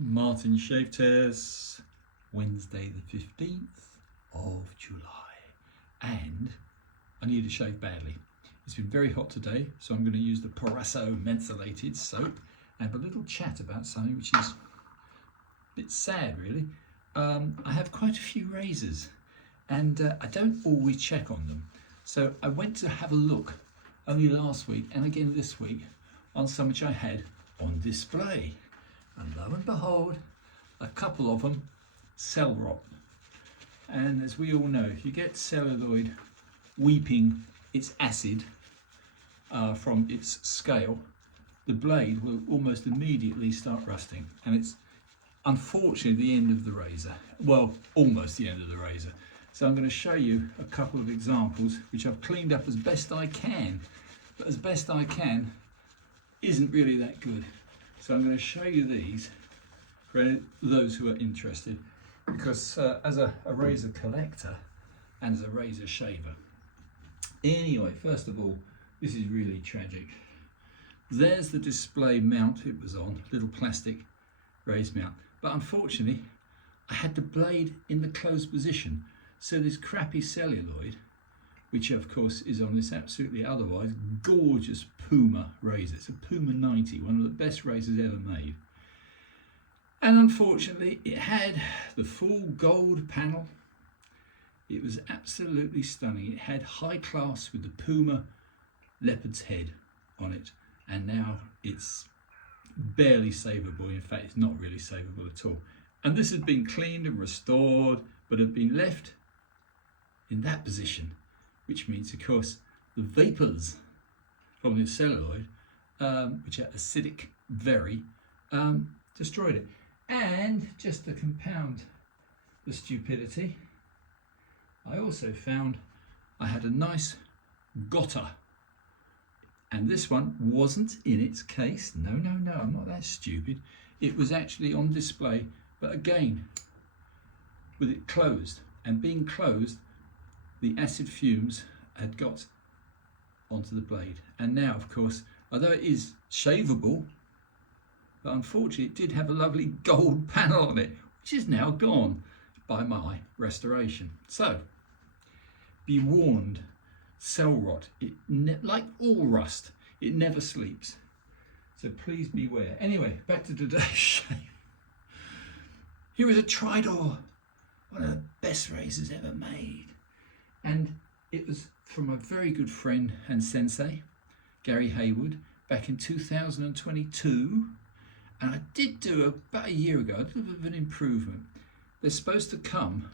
Martin Shave Test, Wednesday the 15th of July, and I need a shave badly. It's been very hot today, so I'm going to use the Parasso mentholated soap and have a little chat about something which is a bit sad really. I have quite a few razors and I don't always check on them, so I went to have a look only last week and again this week on some which I had on display. And lo and behold, a couple of them cell rot. And as we all know, if you get celluloid weeping its acid from its scale, the blade will almost immediately start rusting. And it's unfortunately the end of the razor. Well, almost the end of the razor. So I'm going to show you a couple of examples which I've cleaned up as best I can. But as best I can isn't really that good. So I'm going to show you these for those who are interested, because as a razor collector and as a razor shaver. Anyway, first of all, this is really tragic. There's the display mount it was on, little plastic raised mount. But unfortunately, I had the blade in the closed position. So this crappy celluloid, which of course is on this absolutely otherwise gorgeous Puma razor. It's a Puma 90, one of the best razors ever made. And unfortunately it had the full gold panel. It was absolutely stunning. It had high class with the Puma leopard's head on it. And now it's barely savable. In fact, it's not really savable at all. And this had been cleaned and restored, but had been left in that position, which means, of course, the vapours from the celluloid, which are acidic, very, destroyed it. And just to compound the stupidity, I also found I had a nice gotter. And this one wasn't in its case. No, I'm not that stupid. It was actually on display, but again, with it closed. And being closed, the acid fumes had got onto the blade. And now, of course, although it is shaveable, but unfortunately it did have a lovely gold panel on it, which is now gone by my restoration. So, be warned, cell rot, like all rust, it never sleeps. So please beware. Anyway, back to today's shave. Here is a Tridur, one of the best razors ever made. And it was from a very good friend and sensei, Gary Haywood, back in 2022. And I did do about a year ago a little bit of an improvement. They're supposed to come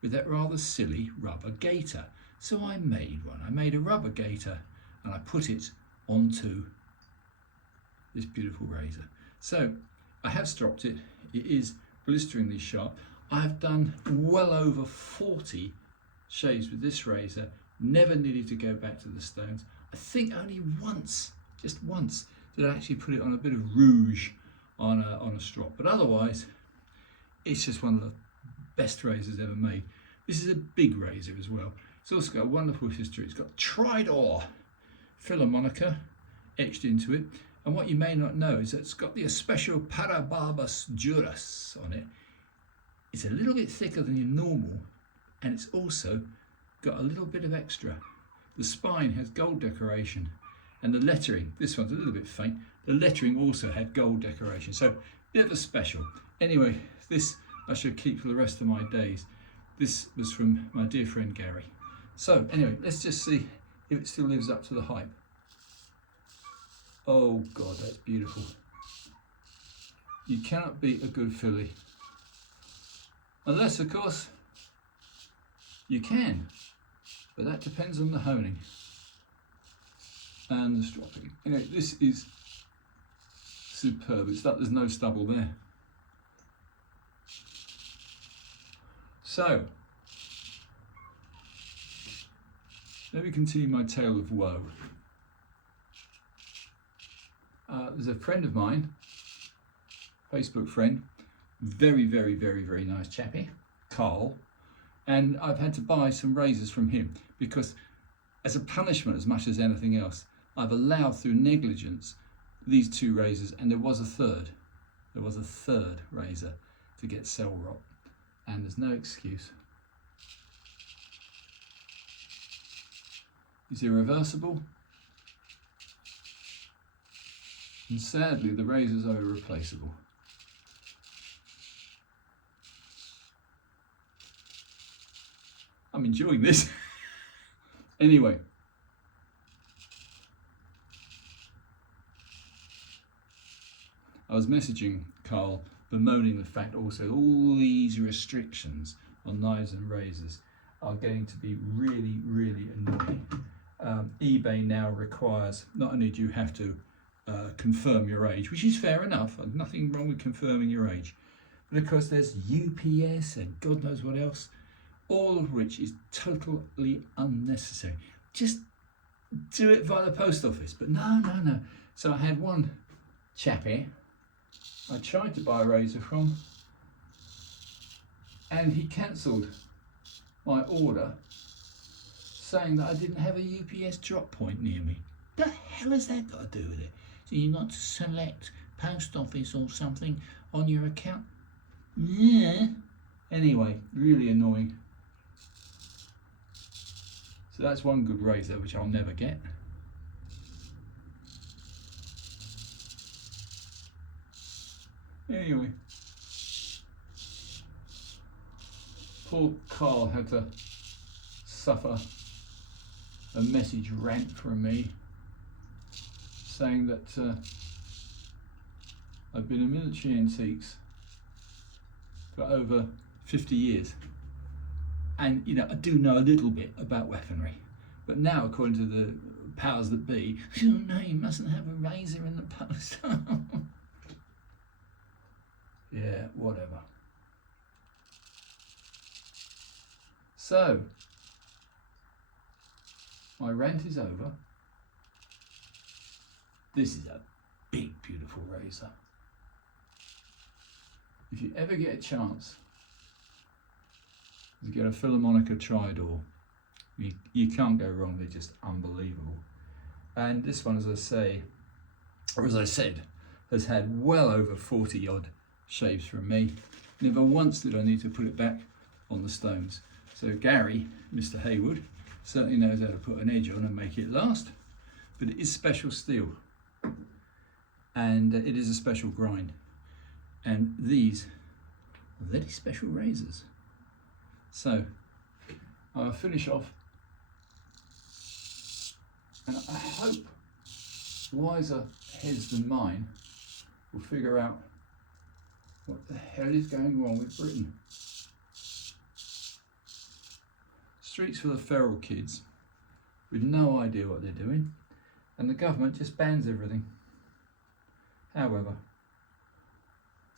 with that rather silly rubber gaiter. So I made one. I made a rubber gaiter and I put it onto this beautiful razor. So I have stropped it. It is blisteringly sharp. I have done well over 40 shaves with this razor, never needed to go back to the stones. I think only once, just once, did I actually put it on a bit of rouge on a strop. But otherwise, it's just one of the best razors ever made. This is a big razor as well. It's also got a wonderful history. It's got Tridur Philharmonica etched into it. And what you may not know is that it's got the special Parabarbus Juras on it. It's a little bit thicker than your normal, and it's also got a little bit of extra. The spine has gold decoration, and the lettering, this one's a little bit faint, the lettering also had gold decoration. So, bit of a special. Anyway, this I should keep for the rest of my days. This was from my dear friend Gary. So, anyway, let's just see if it still lives up to the hype. Oh God, that's beautiful. You cannot beat a good filly. Unless, of course, you can. But that depends on the honing and the stropping. Anyway, this is superb. It's like there's no stubble there. So, let me continue my tale of woe. There's a friend of mine, Facebook friend, very nice chappy, Carl, and I've had to buy some razors from him because as a punishment as much as anything else, I've allowed through negligence these two razors, and there was a third. there was a third razor to get cell rot, and there's no excuse. It's irreversible, and sadly the razors are irreplaceable. I'm enjoying this. Anyway, I was messaging Carl bemoaning the fact also all these restrictions on knives and razors are going to be really, really annoying. eBay now requires, not only do you have to confirm your age, which is fair enough, nothing wrong with confirming your age, but of course there's UPS and God knows what else, all of which is totally unnecessary. Just do it via the post office. But no. So I had one chappie I tried to buy a razor from, and he cancelled my order saying that I didn't have a UPS drop point near me. The hell has that got to do with it? So you got to select post office or something on your account? Yeah. Anyway, really annoying. So that's one good razor which I'll never get. Anyway, poor Carl had to suffer a message rant from me saying that I've been in military antiques for over 50 years. And you know, I do know a little bit about weaponry, but now according to the powers that be, oh no, you mustn't have a razor in the post. Yeah, whatever. So, my rant is over. This is a big, beautiful razor. If you ever get a chance to get a Philharmonica Tridur, you can't go wrong. They're just unbelievable. And this one, as I say, or as I said, has had well over 40 odd shaves from me. Never once did I need to put it back on the stones. So Gary, Mr. Hayward, certainly knows how to put an edge on and make it last. But it is special steel, and it is a special grind. And these are very special razors. So I'll finish off, and I hope wiser heads than mine will figure out what the hell is going wrong with Britain. Streets full of feral kids with no idea what they're doing, and the government just bans everything. However,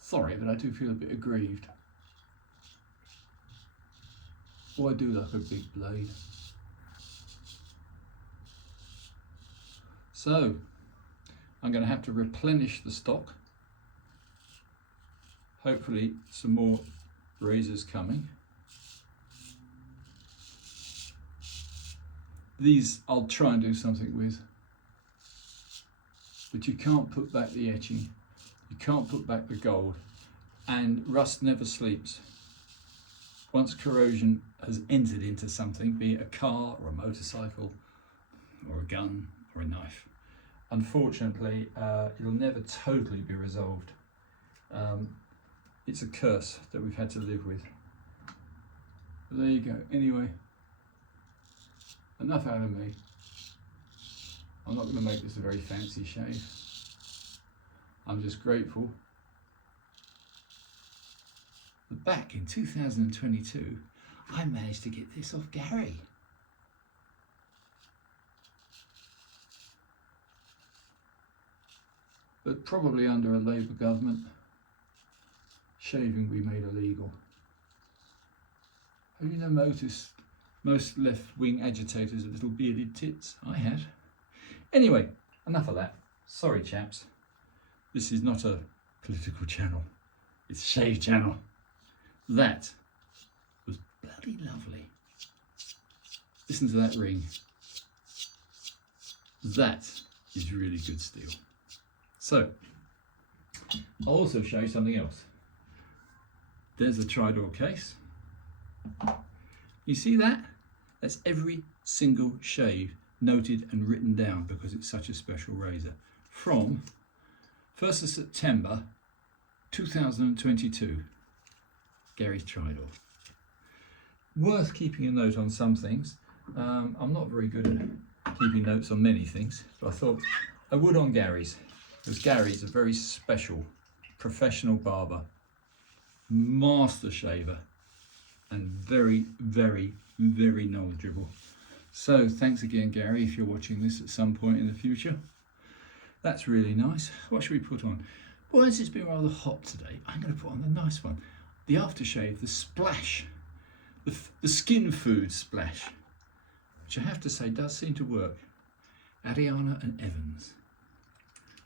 sorry, but I do feel a bit aggrieved. Oh, I do like a big blade. So, I'm going to have to replenish the stock. Hopefully some more razors coming. These I'll try and do something with. But you can't put back the etching. You can't put back the gold. And rust never sleeps. Once corrosion has entered into something, be it a car or a motorcycle or a gun or a knife, unfortunately it'll never totally be resolved. It's a curse that we've had to live with. But there you go. Anyway, enough out of me. I'm not going to make this a very fancy shave. I'm just grateful that back in 2022 I managed to get this off Gary. But probably under a Labour government, shaving we made illegal. Have you noticed most left-wing agitators are little bearded tits? I had. Anyway, enough of that. Sorry chaps. This is not a political channel. It's a shave channel. That was bloody lovely. Listen to that ring. That is really good steel. So, I'll also show you something else. There's a Tridur case. You see that? That's every single shave noted and written down because it's such a special razor. From 1st of September 2022, Gary's Tridur. Worth keeping a note on some things. I'm not very good at keeping notes on many things, but I thought I would on Gary's, because Gary's a very special professional barber, master shaver, and very, very, very knowledgeable. So thanks again, Gary, if you're watching this at some point in the future. That's really nice. What should we put on? Well, as it's been rather hot today, I'm going to put on the nice one. The aftershave, the splash, the skin food splash, which I have to say does seem to work. Ariana and Evans.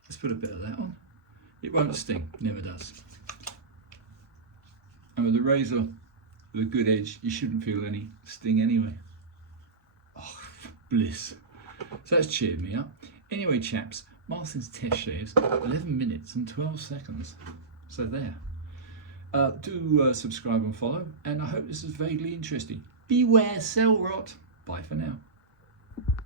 Let's put a bit of that on. It won't sting, never does. And with the razor with a good edge, you shouldn't feel any sting anyway. Oh, bliss. So that's cheered me up. Anyway, chaps, Martin's test shaves, 11 minutes and 12 seconds. So there. Do subscribe and follow, and I hope this is vaguely interesting. Beware cell rot. Bye for now.